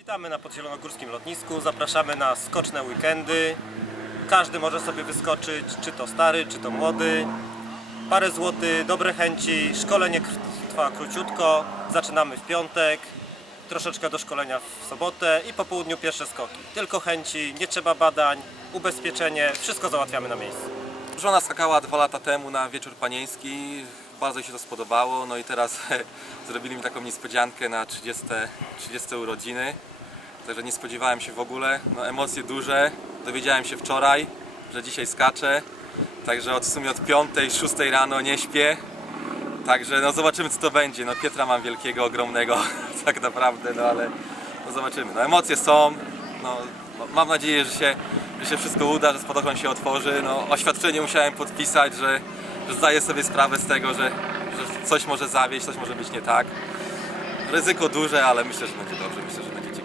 Witamy na podzielonogórskim lotnisku. Zapraszamy na skoczne weekendy. Każdy może sobie wyskoczyć, czy to stary, czy to młody. Parę złotych, dobre chęci. Szkolenie trwa króciutko. Zaczynamy w piątek. Troszeczkę do szkolenia w sobotę i po południu pierwsze skoki. Tylko chęci, nie trzeba badań, ubezpieczenie, wszystko załatwiamy na miejscu. Żona skakała dwa lata temu na wieczór panieński. Bardzo się to spodobało. No i teraz zrobili mi taką niespodziankę na 30, 30 urodziny. Także nie spodziewałem się w ogóle. No, emocje duże. Dowiedziałem się wczoraj, że dzisiaj skaczę. Także od, w sumie od 5, 6 rano nie śpię. Także no zobaczymy co to będzie. No Pietra mam wielkiego, ogromnego tak naprawdę, no ale no zobaczymy. No emocje są. No, mam nadzieję, że się, że się wszystko uda, że spadochron się otworzy. No, oświadczenie musiałem podpisać, że, że zdaję sobie sprawę z tego, że, że coś może zawieść, coś może być nie tak. Ryzyko duże, ale myślę, że będzie dobrze, myślę, że będzie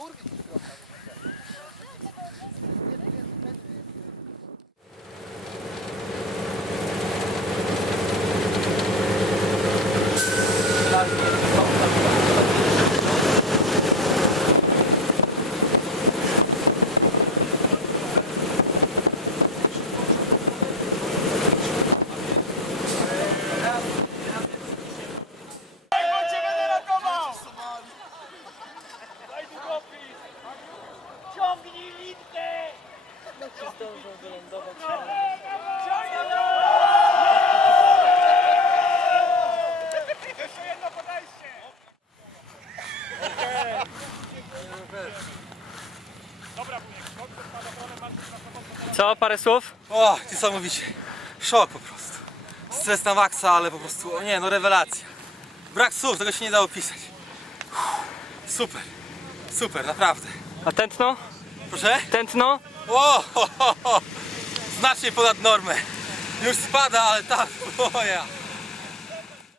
kurwić się trochę. Ciągnij litkę! Jeszcze jedno podejście! Dobra, wujek, skok ze spadochronem masz na sobą Co, parę słów? O, niesamowicie. Szok po prostu. Stres na maksa, ale po prostu, o nie, no rewelacja. Brak słów, tego się nie da opisać. Uff, Super, super, naprawdę. A tętno? Proszę? Tętno? O, ho, ho, ho. Znacznie ponad normę. Już spada, ale tak, o ja.